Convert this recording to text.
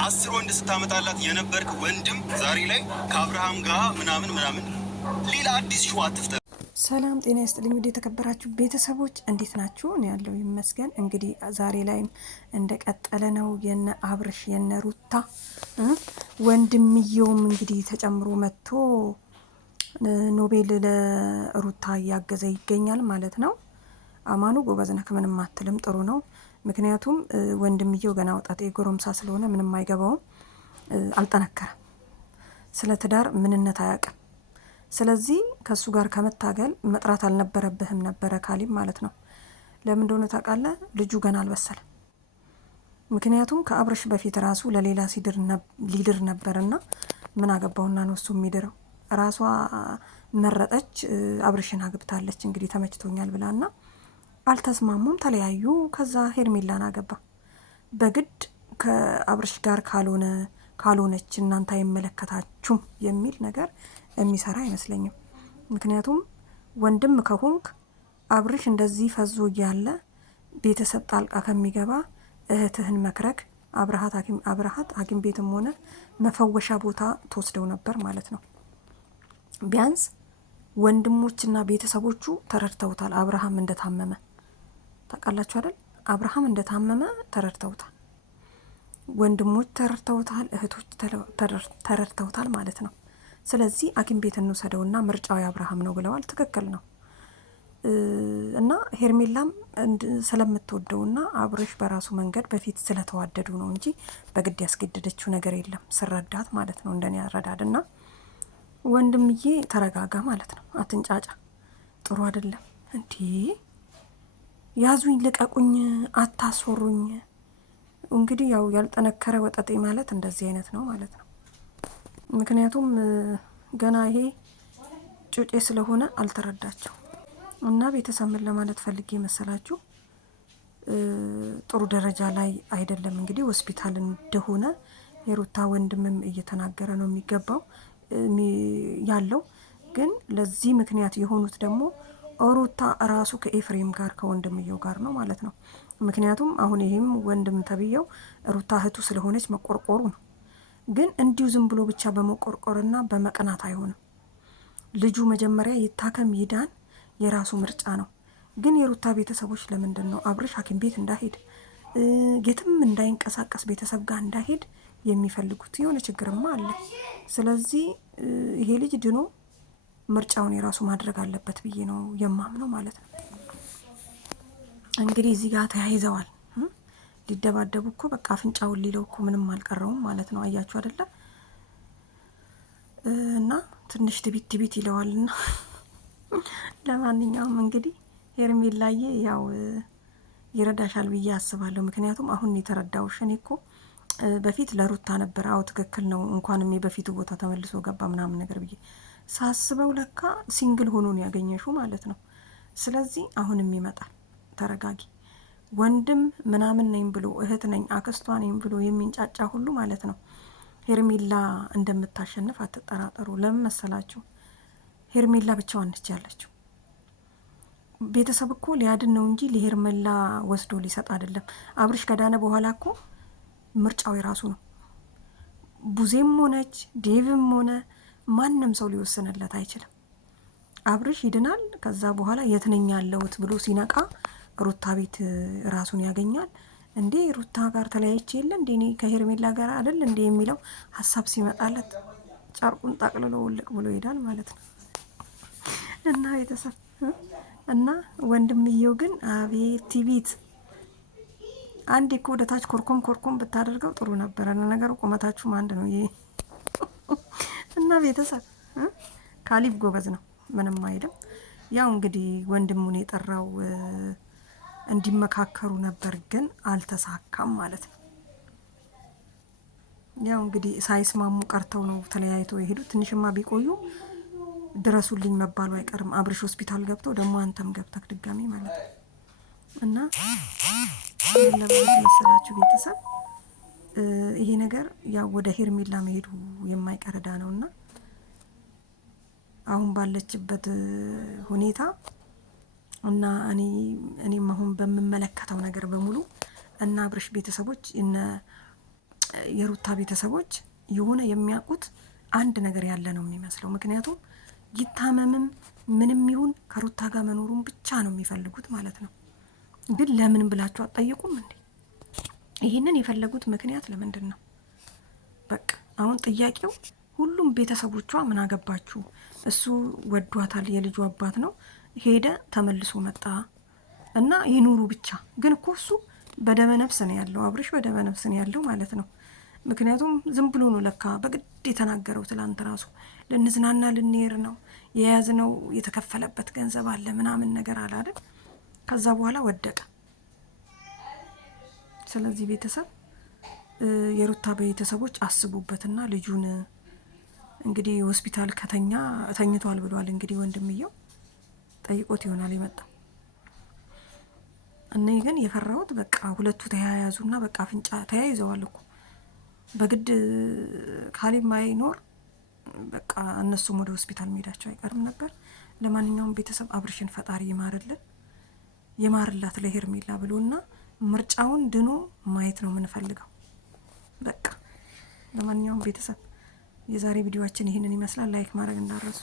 10 ወንድ ስታመጣላት የነበርክ ወንድም ዛሬ ላይ ከአብርሃም ጋር ምናምን ሌላ አዲስ ሸዋ አትፍጠር። ሰላም ጤና ይስጥልኝ። ወደ ተከበራችሁ ቤተሰቦች እንዴት ናችሁ? እኔ ያለው ይመስገን። እንግዲህ ዛሬ ላይም እንደቀጠለ ነው የነ አብርሽ የነ ሩታ ወንድምየውም እንግዲህ ተጨምሮ መጥቶ ኖቤል ለሩታ እያገዘ ይገኛል ማለት ነው። አማኑ ጎበዝ ነህ፣ ምንም አትልም፣ ጥሩ ነው። ምክንያቱም ወንድምየው ገና ወጣት የጎረምሳ ስለሆነ ምንም አይገባውም፣ አልጠነከረም፣ ስለ ትዳር ምንነት አያውቅም። ስለዚህ ከሱ ጋር ከመታገል መጥራት አልነበረብህም ነበረ ካሊብ ማለት ነው። ለምን እንደሆነ ታውቃለህ? ልጁ ገና አልበሰለም። ምክንያቱም ከአብርሽ በፊት ራሱ ለሌላ ሊድር ነበርና ምን አገባውና ነው እሱ የሚድረው? ራሷ መረጠች፣ አብርሽን አግብታለች። እንግዲህ ተመችቶኛል ብላና አልተስማሙም፣ ተለያዩ። ከዛ ሄርሜላን አገባ። በግድ ከአብርሽ ጋር ካልሆነች እናንተ አይመለከታችሁም የሚል ነገር የሚሰራ አይመስለኝም። ምክንያቱም ወንድም ከሆንክ አብርሽ እንደዚህ ፈዞ እያለ ቤተሰብ ጣልቃ ከሚገባ እህትህን መክረክ አብርሃት ሐኪም ቤትም ሆነ መፈወሻ ቦታ ተወስደው ነበር ማለት ነው። ቢያንስ ወንድሞችና ቤተሰቦቹ ተረድተውታል። አብርሃም እንደታመመ ታውቃላችሁ አይደል? አብርሃም እንደታመመ ተረድተውታል። ወንድሞች ተረድተውታል፣ እህቶች ተረድተውታል ማለት ነው። ስለዚህ ሐኪም ቤት እንውሰደውና ምርጫው አብርሃም ነው ብለዋል። ትክክል ነው። እና ሄርሜላም ስለምትወደውና አብርሽ በራሱ መንገድ በፊት ስለተዋደዱ ነው እንጂ በግድ ያስገደደችው ነገር የለም፣ ስረዳት ማለት ነው። እንደኔ ያረዳድና ወንድምዬ ተረጋጋ ማለት ነው። አትንጫጫ፣ ጥሩ አይደለም። እንዴ ያዙኝ ልቀቁኝ፣ አታስወሩኝ። እንግዲህ ያው ያልጠነከረ ወጠጤ ማለት እንደዚህ አይነት ነው ማለት ነው። ምክንያቱም ገና ይሄ ጩጬ ስለሆነ አልተረዳቸው እና ቤተሰብ ምን ለማለት ፈልጌ መሰላችሁ? ጥሩ ደረጃ ላይ አይደለም። እንግዲህ ሆስፒታል እንደሆነ የሩታ ወንድምም እየተናገረ ነው የሚገባው ያለው። ግን ለዚህ ምክንያት የሆኑት ደግሞ ሩታ ራሱ ከኤፍሬም ጋር ከወንድምየው ጋር ነው ማለት ነው። ምክንያቱም አሁን ይሄም ወንድም ተብየው ሩታ እህቱ ስለሆነች መቆርቆሩ ነው። ግን እንዲሁ ዝም ብሎ ብቻ በመቆርቆርና በመቅናት አይሆንም። ልጁ መጀመሪያ ይታከም ይዳን፣ የራሱ ምርጫ ነው። ግን የሩታ ቤተሰቦች ለምንድን ነው አብርሽ ሐኪም ቤት እንዳይሄድ የትም እንዳይንቀሳቀስ ቤተሰብ ጋር እንዳይሄድ የሚፈልጉት? የሆነ ችግርማ አለ። ስለዚህ ይሄ ልጅ ድኖ ምርጫውን የራሱ ማድረግ አለበት ብዬ ነው የማምነው ማለት ነው። እንግዲህ እዚህ ጋር ተያይዘዋል። ሊደባደቡ እኮ በቃ አፍንጫውን ሊለው እኮ ምንም አልቀረውም ማለት ነው። አያችሁ አይደለ? እና ትንሽ ትቢት ይለዋልና ለማንኛውም እንግዲህ ሄርሜላዬ ያው ይረዳሻል ብዬ አስባለሁ። ምክንያቱም አሁን የተረዳውሽ እኔ እኮ በፊት ለሩታ ነበር። አዎ ትክክል ነው። እንኳንም የበፊቱ ቦታ ተመልሶ ገባ ምናምን ነገር ብዬ ሳስበው ለካ ሲንግል ሆኖ ነው ያገኘሽው ማለት ነው። ስለዚህ አሁንም ይመጣል። ተረጋጊ። ወንድም ምናምን ነኝ ብሎ እህት ነኝ አክስቷ ነኝ ብሎ የሚንጫጫ ሁሉ ማለት ነው ሄርሜላ እንደምታሸንፍ አትጠራጠሩ። ለምን መሰላችሁ? ሄርሜላ ብቻዋን ነች ያለችው። ቤተሰብ እኮ ሊያድን ነው እንጂ ለሄርሜላ ወስዶ ሊሰጥ አይደለም። አብርሽ ከዳነ በኋላ እኮ ምርጫው የራሱ ነው። ቡዜም ሆነች ዴቭም ሆነ ማንም ሰው ሊወስንለት አይችልም። አብርሽ ይድናል። ከዛ በኋላ የት ነኝ ያለሁት ብሎ ሲነቃ ሩታ ቤት ራሱን ያገኛል። እንዴ ሩታ ጋር ተለያይቼ የለ እንዴ እኔ ከሄርሜላ ጋር አይደል እንዴ የሚለው ሀሳብ ሲመጣለት ጨርቁን ጠቅልሎ ውልቅ ብሎ ይሄዳል ማለት ነው። እና ቤተሰብ እና ወንድምየው ግን አቤት ቲቪት አንድ እኮ ወደታች ኮርኮም ብታደርገው ጥሩ ነበረ። ነገሩ ቁመታችሁም አንድ ነው ይሄ። እና ቤተሰብ ካሊብ ጎበዝ ነው፣ ምንም አይልም። ያው እንግዲህ ወንድሙን የጠራው እንዲመካከሩ ነበር፣ ግን አልተሳካም ማለት ነው። ያው እንግዲህ ሳይስማሙ ቀርተው ነው ተለያይተው የሄዱት። ትንሽማ ቢቆዩ ድረሱልኝ መባሉ አይቀርም። አብርሽ ሆስፒታል ገብተው ደግሞ አንተም ገብተክ ድጋሚ ማለት ነው። እና ለምን መሰላችሁ ቤተሰብ ይሄ ነገር ያው ወደ ሄርሜላ መሄዱ የማይቀርዳ ነውና አሁን ባለችበት ሁኔታ እና እኔም አሁን በመመለከተው ነገር በሙሉ እና አብርሽ ቤተሰቦች እነ የሩታ ቤተሰቦች የሆነ የሚያውቁት አንድ ነገር ያለ ነው የሚመስለው። ምክንያቱም ይታመምም ምንም ይሁን ከሩታ ጋር መኖሩን ብቻ ነው የሚፈልጉት ማለት ነው። ግን ለምን ብላችሁ አትጠይቁም እንዴ? ይህንን የፈለጉት ምክንያት ለምንድን ነው? በቃ አሁን ጥያቄው ሁሉም ቤተሰቦቿ ምን አገባችሁ? እሱ ወዷታል፣ የልጁ አባት ነው፣ ሄደ ተመልሶ መጣ እና ይኑሩ ብቻ። ግን እኮ እሱ በደመ ነፍስ ነው ያለው፣ አብርሽ በደመ ነፍስ ነው ያለው ማለት ነው። ምክንያቱም ዝም ብሎ ነው ለካ በግድ የተናገረው። ትላንት ራሱ ልንዝናና ልንሄድ ነው የያዝነው፣ የተከፈለበት ገንዘብ አለ ምናምን ነገር አላለን። ከዛ በኋላ ወደቀ። ስለዚህ ቤተሰብ የሩታ ቤተሰቦች አስቡበትና ልጁን እንግዲህ ሆስፒታል ተኝቷል ብሏል። እንግዲህ ወንድምየው ጠይቆት ይሆናል የመጣው። እኔ ግን የፈራሁት በቃ ሁለቱ ተያያዙና በቃ አፍንጫ ተያይዘዋል እኮ በግድ ካሌብ ማይኖር በቃ እነሱም ወደ ሆስፒታል መሄዳቸው አይቀርም ነበር። ለማንኛውም ቤተሰብ አብርሽን ፈጣሪ ይማርልን፣ ይማርላት ለሄርሜላ ብሎና ምርጫውን ድኖ ማየት ነው የምንፈልገው። በቃ ለማንኛውም ቤተሰብ የዛሬ ቪዲዮአችን ይህንን ይመስላል። ላይክ ማድረግ እንዳረሱ